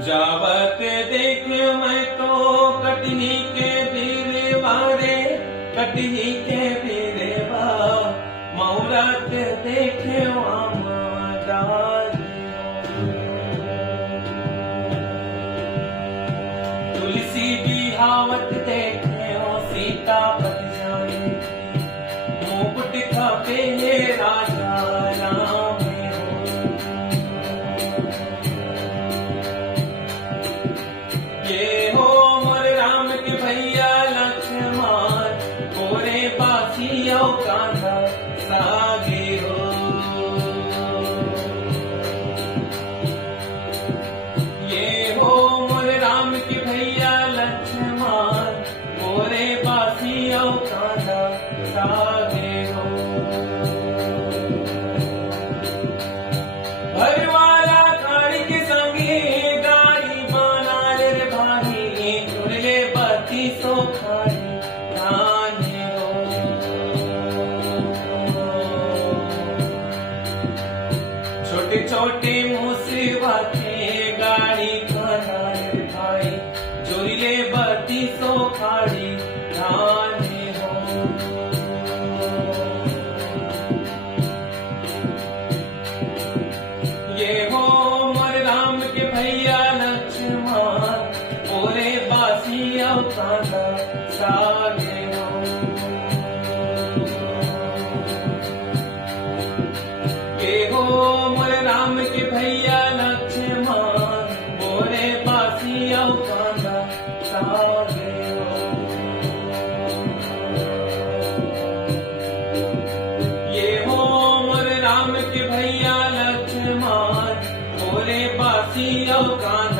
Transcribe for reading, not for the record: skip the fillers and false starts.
जावत देख मैं तो कटनी के बीरवारे, कटनी के बीरवा मौरत देखे तुलसी बिहावत देखे सीता पति जाने, मुकुट खपे राजा राम ये हो मोर राम के भैया लक्ष्मण, गोरे बासियों कांधा सागे हो। ये हो मोर राम के भैया लक्ष्मण, गोरे बासियों कांधा सागे हो। भरवाला गाड़ी के संगे गाड़ी बना रे भाई, चुनले बत्ती सो खाई धाने हो। छोटे छोटे मुसवा के गाड़ी बना रे भाई, चुनले बत्ती सो खाई धाने हो। ये हो मोर राम के भैया लक्ष्मण, गोरे बासियों कांधा सागे हो। ये हो मोर राम के भैया लक्ष्मण, गोरे बासियों कांधा सागे हो। ये हो मोर राम के भैया लक्ष्मण, गोरे बासियों कांधा